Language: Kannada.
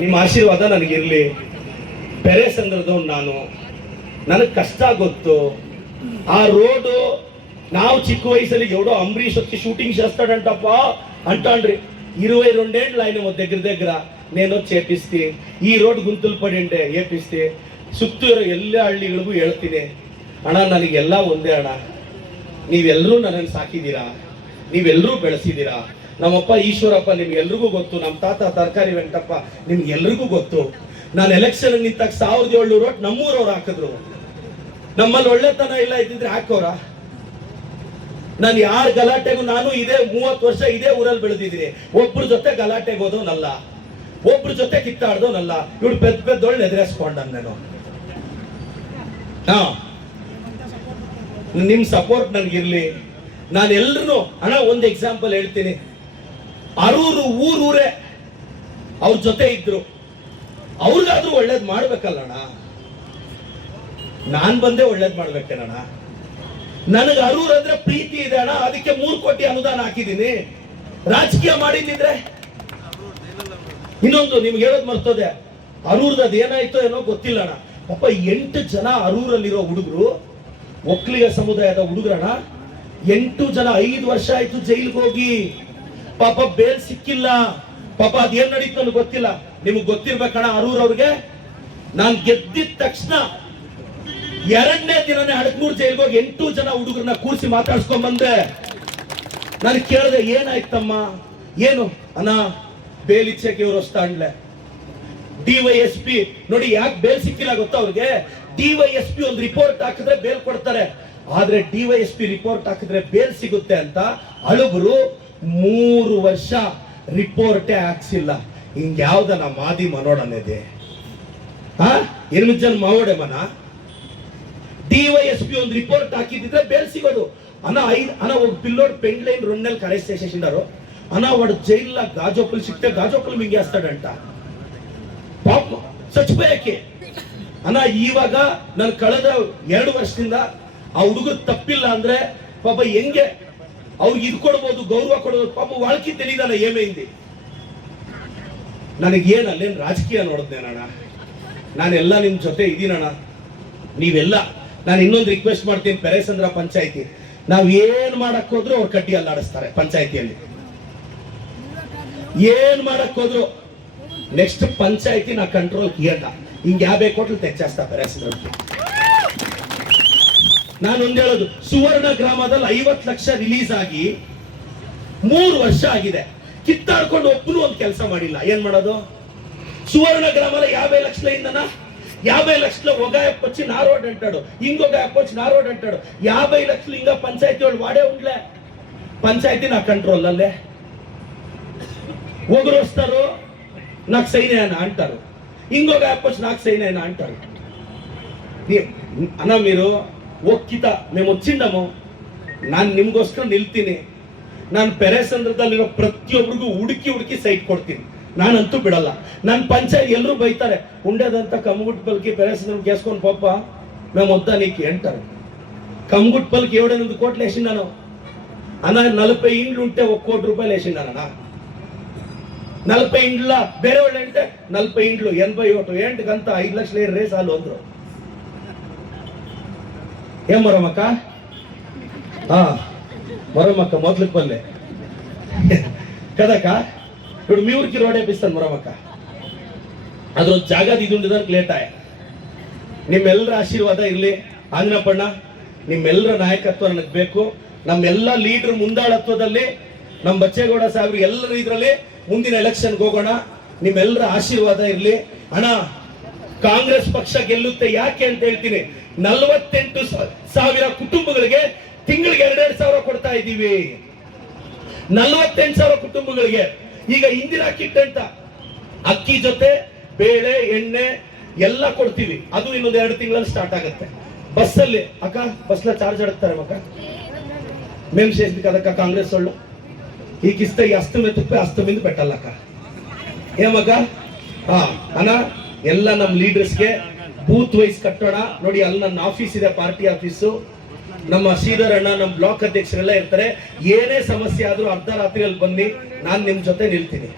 ನಿಮ್ಮ ಆಶೀರ್ವಾದ ನನಗಿರ್ಲಿ. ಪೆರೆ ಸಂದ್ರದವ್ನು ನಾನು, ನನಗೆ ಕಷ್ಟ ಗೊತ್ತು. ಆ ರೋಡು ನಾವು ಚಿಕ್ಕ వయసులో ఎవడో అంబరీష్ వచ్చి షూటింగ్ చేస్తాడంటప్ప అంటాండ్రి 22 ఏళ్ళు ఆయన దగ్గర నేను చేపిస్తే ಈ ರೋಡ್ ಗುಂತಲು ಪಡಿಂಡೆ ಏಪಿಸ್ತೆ ಸುತ್ತೂರು ಎಲ್ಲ ಹಳ್ಳಿಗಳಿಗೂ ಹೇಳ್ತೀನಿ, ಅಣ್ಣ ನನಗೆಲ್ಲ ಒಂದೇ ಅಣ್ಣ, ನೀವೆಲ್ಲರೂ ನನ್ನನ್ನು ಸಾಕಿದ್ದೀರಾ, ನೀವೆಲ್ಲರೂ ಬೆಳೆಸಿದ್ದೀರಾ. ನಮ್ಮಪ್ಪ ಈಶ್ವರಪ್ಪ ನಿಮ್ಗೆಲ್ರಿಗೂ ಗೊತ್ತು, ನಮ್ಮ ತಾತ ತರಕಾರಿ ವೆಂಕಟಪ್ಪ ನಿಮ್ಗೆಲ್ರಿಗೂ ಗೊತ್ತು. ನಾನು ಎಲೆಕ್ಷನ್ ನಿಂತಾಗ 1700 ಓಟ್ ನಮ್ಮೂರವ್ರು ಹಾಕಿದ್ರು. ನಮ್ಮಲ್ಲಿ ಒಳ್ಳೆತನ ಇಲ್ಲ ಇದ್ದಿದ್ರೆ ಹಾಕೋರ. ನಾನು ಯಾರ ಗಲಾಟೆಗೂ, ನಾನು ಇದೇ 30 ವರ್ಷ ಇದೇ ಊರಲ್ಲಿ ಬೆಳೆದಿದ್ದೀನಿ. ಒಬ್ರ ಜೊತೆ ಗಲಾಟೆಗೆ ಹೋದವನಲ್ಲ, ಒಬ್ರ ಜೊತೆ ಕಿತ್ತಾಡ್ದವನಲ್ಲ. ಇವ್ರು ಪೆದ್ದೊಳ್ಳೆ ಎದುರಿಸ್ಕೊಂಡ ನಾನು. ನಿಮ್ ಸಪೋರ್ಟ್ ನನ್ಗಿರ್ಲಿ. ನಾನು ಎಲ್ರು ಅಣ್ಣ ಒಂದು ಎಕ್ಸಾಂಪಲ್ ಹೇಳ್ತೀನಿ. ಅರೂರು ಊರೂರೇ ಅವ್ರ ಜೊತೆ ಇದ್ರು, ಅವ್ರಿಗಾದ್ರೂ ಒಳ್ಳೇದ್ ಮಾಡ್ಬೇಕಲ್ಲಣ್ಣ. ನಾನ್ ಬಂದೇ ಒಳ್ಳೇದ್ ಮಾಡ್ಬೇಕೇನಣ್ಣ. ನನಗೆ ಅರೂರ್ ಅಂದ್ರೆ ಪ್ರೀತಿ ಇದೆ ಅಣ್ಣ, ಅದಕ್ಕೆ 3 ಕೋಟಿ ಅನುದಾನ ಹಾಕಿದ್ದೀನಿ. ರಾಜಕೀಯ ಮಾಡಿದ್ರೆ ಇನ್ನೊಂದು ನಿಮ್ಗೆ ಹೇಳೋದ್ ಮರ್ತೋದೆ, ಅರೂರ್ದು ಏನಾಯ್ತೋ ಏನೋ ಗೊತ್ತಿಲ್ಲ ಅಣ್ಣ. ಪಾಪ 8 ಜನ ಅರೂರಲ್ಲಿರೋ ಹುಡುಗರು, ಒಕ್ಕಲಿಗ ಸಮುದಾಯದ ಹುಡುಗರಣ್ಣ, 8 ಜನ 5 ವರ್ಷ ಆಯ್ತು ಜೈಲಿಗೆ ಹೋಗಿ. ಪಾಪ ಬೇಲ್ ಸಿಕ್ಕಿಲ್ಲ. ಪಾಪ ಅದೇನ್ ನಡೀತು ನನಗೆ ಗೊತ್ತಿಲ್ಲ. ನಿಮಗ್ ಗೊತ್ತಿರ್ಬೇಕಣ್ಣ ಅರೂರ್ ಅವ್ರಿಗೆ. ನಾನ್ ಗೆದ್ದಿದ ತಕ್ಷಣ 2ನೇ ದಿನನೇ ಹಡಕ್ನೂರ್ ಜೈಲಿಗೆ ಹೋಗಿ 8 ಜನ ಹುಡುಗರನ್ನ ಕೂರಿಸಿ ಮಾತಾಡ್ಸ್ಕೊಂಡ್ ಬಂದೆ. ನಾನು ಕೇಳಿದೆ, ಏನಾಯ್ತಮ್ಮ, ಏನು ಅಣ್ಣ ಬೇಲ್ ಇಚ್ಛೆಗೆ ಇವ್ರು ವಸ್ತಾ ಅಂಡ್ಲೆ. DYSP ನೋಡಿ ಯಾಕೆ ಬೇಲ್ ಸಿಕ್ಕಿಲ್ಲ ಗೊತ್ತಾ ಅವ್ರಿಗೆ? DYSP ಒಂದು ರಿಪೋರ್ಟ್ ಹಾಕಿದ್ರೆ ಬೇಲ್ ಕೊಡ್ತಾರೆ, ಆದ್ರೆ DYSP ರಿಪೋರ್ಟ್ ಹಾಕಿದ್ರೆ ಬೇಲ್ ಸಿಗುತ್ತೆ ಅಂತ ಅಳುಬರು 3 ವರ್ಷ ರಿಪೋರ್ಟೇ ಹಾಕ್ಸಿಲ್ಲ. ಹಿಂಗ್ಯಾವ್ದನ ಮಾದಿ ಮನೋಡನೆದೆ? 8 ಜನ ಮಾವೋಡೆ ಮನ. DYSP ಒಂದು ರಿಪೋರ್ಟ್ ಹಾಕಿದ್ರೆ ಬೇಲ್ ಸಿಗೋದು. ಅನ್ನ ఒక పిల్లోడు పెండ్లైన 2 నెలలు అరెస్ట్ చేసేసిండారు అన్న. వాడు జైల్లో గాజోపులు సిక్తే గాజోపులు మింగేస్తాడంట. ಪಾಪ ಚచ్చిపోయాಕೆ ಅಣ್ಣ. ಇವಾಗ ನಾನು ಕಳೆದ 2 ವರ್ಷದಿಂದ ಆ ಹುಡುಗರು ತಪ್ಪಿಲ್ಲ ಅಂದ್ರೆ ಪಾಪ ಹೆಂಗೆ ಅವ್ರಿಗೆ ಇದು ಕೊಡ್ಬೋದು, ಗೌರವ ಕೊಡ್ಬೋದು. ಪಾಪ ವಾಳ್ಕಿ ತಿಳಿದಲ್ಲ ಏಮೈಂದಿ. ನನಗೇನಲ್ಲೇನು ರಾಜಕೀಯ ನೋಡಿದ್ನೇನಣ್ಣ. ನಾನೆಲ್ಲ ನಿಮ್ ಜೊತೆ ಇದೀನಣ್ಣ, ನೀವೆಲ್ಲ. ನಾನು ಇನ್ನೊಂದು ರಿಕ್ವೆಸ್ಟ್ ಮಾಡ್ತೀನಿ, ಪೆರೇಸಂದ್ರ ಪಂಚಾಯತಿ ನಾವ್ ಏನ್ ಮಾಡಕ್ ಹೋದ್ರು ಅವ್ರು ಕಡ್ಡಿ ಅಲ್ಲಾಡಿಸ್ತಾರೆ ಪಂಚಾಯತಿಯಲ್ಲಿ. ಏನ್ ಮಾಡಕ್ ಹೋದ್ರು ನೆಕ್ಸ್ಟ್ ಪಂಚಾಯತಿ ನಾ ಕಂಟ್ರೋಲ್ ಕಿಯಲ್ಲ. ಹಿಂಗೆ 50 ಕೋಟಿ ತೆಚ್ಚೇಸ್ತಾ ಪೆರೇಸಂದ್ರ. ನಾನು ಒಂದ್ ಹೇಳೋದು, ಸುವರ್ಣ ಗ್ರಾಮದಲ್ಲಿ 50 ಲಕ್ಷ ರಿಲೀಸ್ ಆಗಿ 3 ವರ್ಷ ಆಗಿದೆ. ಕಿತ್ತಾಡ್ಕೊಂಡು ಒಬ್ಬನು ಒಂದು ಕೆಲಸ ಮಾಡಿಲ್ಲ. ಏನ್ ಮಾಡೋದು? సువర్ణ గ్రామాల 50 లక్షల అయిందన్నా. 50 లక్షల ఒగాయప్ప వచ్చి నా రోడ్ అంటాడు, ఇంకొక అప్ప వచ్చి నా రోడ్ అంటాడు. 50 లక్షలు ఇంకా పంచాయతీ వాళ్ళు వాడే ఉండలే. పంచాయతీ నా కంట్రోల్ అల్లే. ఒకరు వస్తారు నాకు సైన్ అయినా అంటారు, ఇంకొక అప్ప వచ్చి నాకు సైన్ అయినా అంటారు. అన్న మీరు ಒಕ್ಕಿತ మేము వచ్చిండము, ನಾನು ನಿಮ್ಗೋಸ್ಕರ ನಿಲ್ತೀನಿ. ನಾನು ಪೆರೇಸಂದ್ರದಲ್ಲಿರೋ ಪ್ರತಿಯೊಬ್ಬರಿಗೂ ಹುಡುಕಿ ಸೈಟ್ ಕೊಡ್ತೀನಿ. ನಾನಂತೂ ಬಿಡಲ್ಲ. ನನ್ನ ಪಂಚಾಯತ್ ಎಲ್ಲರೂ ಬೈತಾರೆ, ఉండేదంతా కమ్ముగుట్పల్లికి పెరేసంద్రం కేసుకొని పాప మేము వద్దా నీకు అంటారు. కమ్ముగుట్పల్లికి 7 కోట్లు వేసిండాను అన్న. 40 ఇండ్లు ఉంటే 1 కోటి రూపాయలు వేసిండానన్నా. 40 ఇండ్ల ಬೇರೆ వాళ్ళు అంటే 40 ఇండ్లు 81 ఏంటికంత 5 లక్షలు రేసాలు ಅಂದ್ರು. ఏం మరమక్క మరమక్క మొదలుకు పల్లె కదక్క. ఇప్పుడు మీ ఊరికి రోడ్ వేపిస్తాను మరమక్క. ಅದ್ರೊಂದು ಜಾಗದ ಇದು ಉಂಡಿದಕ್ಕೆ ಲೇಟ್ ಆಯ. ನಿಮ್ಮೆಲ್ಲರ ಆಶೀರ್ವಾದ ಇರಲಿ ಆಂಜನಪ್ಪಣ್ಣ. ನಿಮ್ಮೆಲ್ಲರ ನಾಯಕತ್ವ ನನಗೆ ಬೇಕು. ನಮ್ಮೆಲ್ಲ ಲೀಡರ್ ಮುಂದಾಳತ್ವದಲ್ಲಿ ನಮ್ಮ ಬಚ್ಚೇಗೌಡ ಸಾಹೇಬ್ರು ಎಲ್ಲರ ಇದರಲ್ಲಿ ಮುಂದಿನ ಎಲೆಕ್ಷನ್ಗೆ ಹೋಗೋಣ. ನಿಮ್ಮೆಲ್ಲರ ಆಶೀರ್ವಾದ ಇರಲಿ ಅಣ್ಣ. ಕಾಂಗ್ರೆಸ್ ಪಕ್ಷ ಗೆಲ್ಲುತ್ತೆ. ಯಾಕೆ ಅಂತ ಹೇಳ್ತೀನಿ, 48,000 ಕುಟುಂಬಗಳಿಗೆ ತಿಂಗಳಿಗೆ 2,000 ಕೊಡ್ತಾ ಇದ್ದೀವಿ. 48,000 ಕುಟುಂಬಗಳಿಗೆ. ಈಗ ಇಂದಿರಾ ಕಿಟ್ ಅಂತ ಅಕ್ಕಿ ಜೊತೆ ಬೇಳೆ ಎಣ್ಣೆ ಎಲ್ಲ ಕೊಡ್ತೀವಿ. ಅದು ಇನ್ನೊಂದು 2 ತಿಂಗಳಲ್ಲಿ ಸ್ಟಾರ್ಟ್ ಆಗುತ್ತೆ. ಬಸ್ಸಲ್ಲಿ ಅಕ್ಕ ಬಸ್ಲ ಚಾರ್ಜ್ ಅಡುತ್ತಾರೆ ಮಕ್ಕ. మేము చేసింది కదక్క కాంగ్రెస్ వాళ్ళు. ఈ కిస్తే ఈ అస్తం ఎత్తుపై అస్తం మీద పెట్టాలక్క. ఏమక్క ಅಣ್ಣ ಎಲ್ಲ ನಮ್ಮ ಲೀಡರ್ಸ್ಗೆ ಬೂತ್ ವೈಸ್ ಕಟ್ಟೋಣ. ನೋಡಿ ಅಲ್ಲಿ ನನ್ನ ಆಫೀಸ್ ಇದೆ, ಪಾರ್ಟಿ ಆಫೀಸು. ನಮ್ಮ ಶ್ರೀಧರ್ ಅಣ್ಣ, ನಮ್ಮ ಬ್ಲಾಕ್ ಅಧ್ಯಕ್ಷರೆಲ್ಲ ಇರ್ತಾರೆ. ಏನೇ ಸಮಸ್ಯೆ ಆದ್ರೂ ಅರ್ಧ ರಾತ್ರಿಯಲ್ಲಿ ಬನ್ನಿ, ನಾನು ನಿಮ್ ಜೊತೆ ನಿಲ್ತೀನಿ.